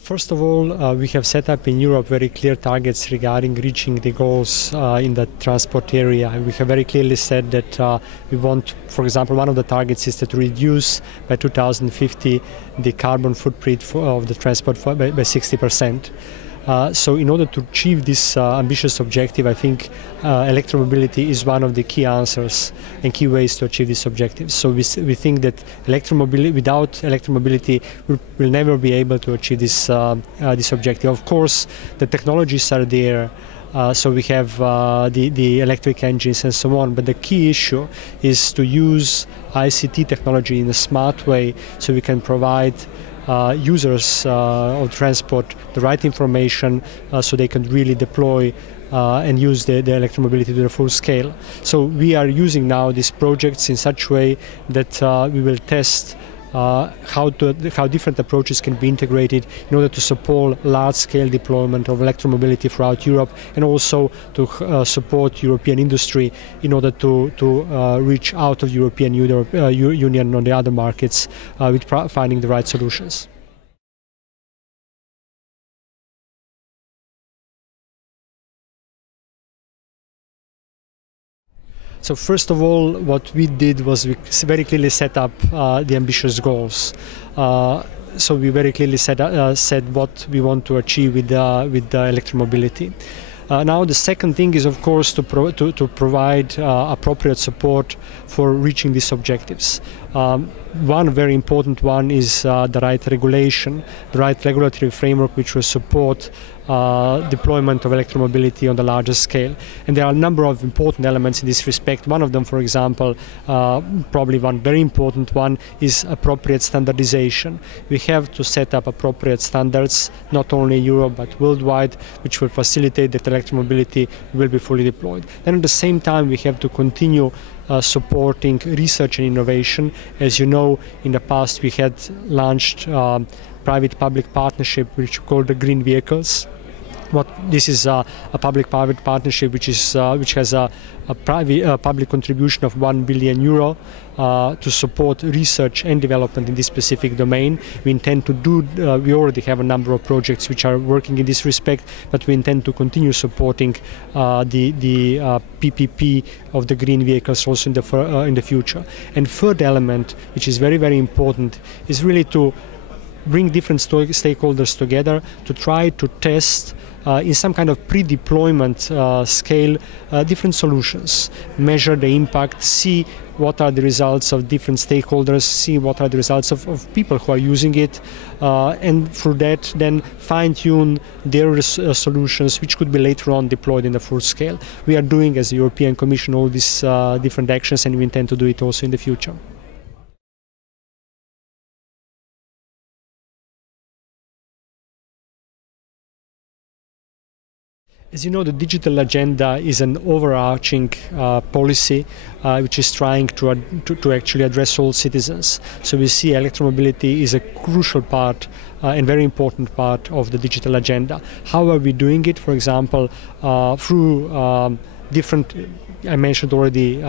First of all, we have set up in Europe very clear targets regarding reaching the goals in the transport area. We have very clearly said that we want, for example, one of the targets is to reduce by 2050 the carbon footprint of the transport by 60%. So in order to achieve this ambitious objective, I think electromobility is one of the key answers and key ways to achieve this objective. So we think that without electromobility, we'll never be able to achieve this objective. Of course, the technologies are there. So we have the electric engines and so on, but the key issue is to use ICT technology in a smart way so we can provide users of transport the right information so they can really deploy and use the electromobility to the full scale. So we are using now these projects in such a way that we will test how different approaches can be integrated in order to support large-scale deployment of electromobility throughout Europe, and also to support European industry in order to reach out of European Union on the other markets with finding the right solutions. So first of all, what we did was we very clearly set up the ambitious goals. So we very clearly said what we want to achieve with the electromobility. Now the second thing is, of course, to provide appropriate support for reaching these objectives. One very important one is the right regulation, the right regulatory framework which will support deployment of electromobility on the largest scale. And there are a number of important elements in this respect. One of them, for example, probably one very important one, is appropriate standardization. We have to set up appropriate standards, not only in Europe but worldwide, which will facilitate that electromobility will be fully deployed. Then at the same time we have to continue supporting research and innovation. As you know, in the past we had launched private-public partnership which we call the Green Vehicles. This is a public-private partnership which has a public contribution of €1 billion to support research and development in this specific domain. We intend to we already have a number of projects which are working in this respect, but we intend to continue supporting the PPP of the green vehicles also in the future. And third element, which is very, very important, is really to bring different stakeholders together to try to test in some kind of pre-deployment scale different solutions, measure the impact, see what are the results of different stakeholders, see what are the results of people who are using it, and through that then fine-tune their solutions which could be later on deployed in the full scale. We are doing, as the European Commission, all these different actions, and we intend to do it also in the future. As you know, the digital agenda is an overarching policy which is trying to actually address all citizens. So we see electromobility is a crucial part and very important part of the digital agenda. How are we doing it? For example, through different, I mentioned already,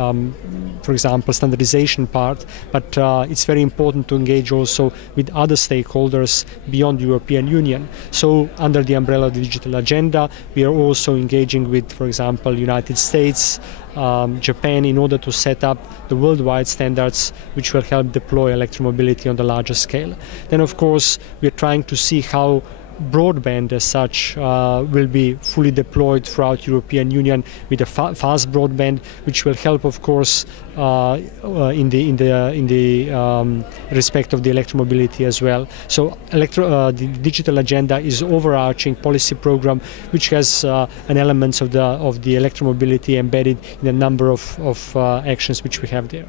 for example, standardization part, but it's very important to engage also with other stakeholders beyond the European Union. So under the umbrella of the digital agenda, we are also engaging with, for example, United States, Japan, in order to set up the worldwide standards which will help deploy electromobility on the larger scale. Then, of course, we are trying to see how broadband as such will be fully deployed throughout European Union with a fast broadband, which will help, of course, in the respect of the electromobility as well. So the digital agenda is overarching policy program which has an elements of the electromobility embedded in a number of actions which we have there.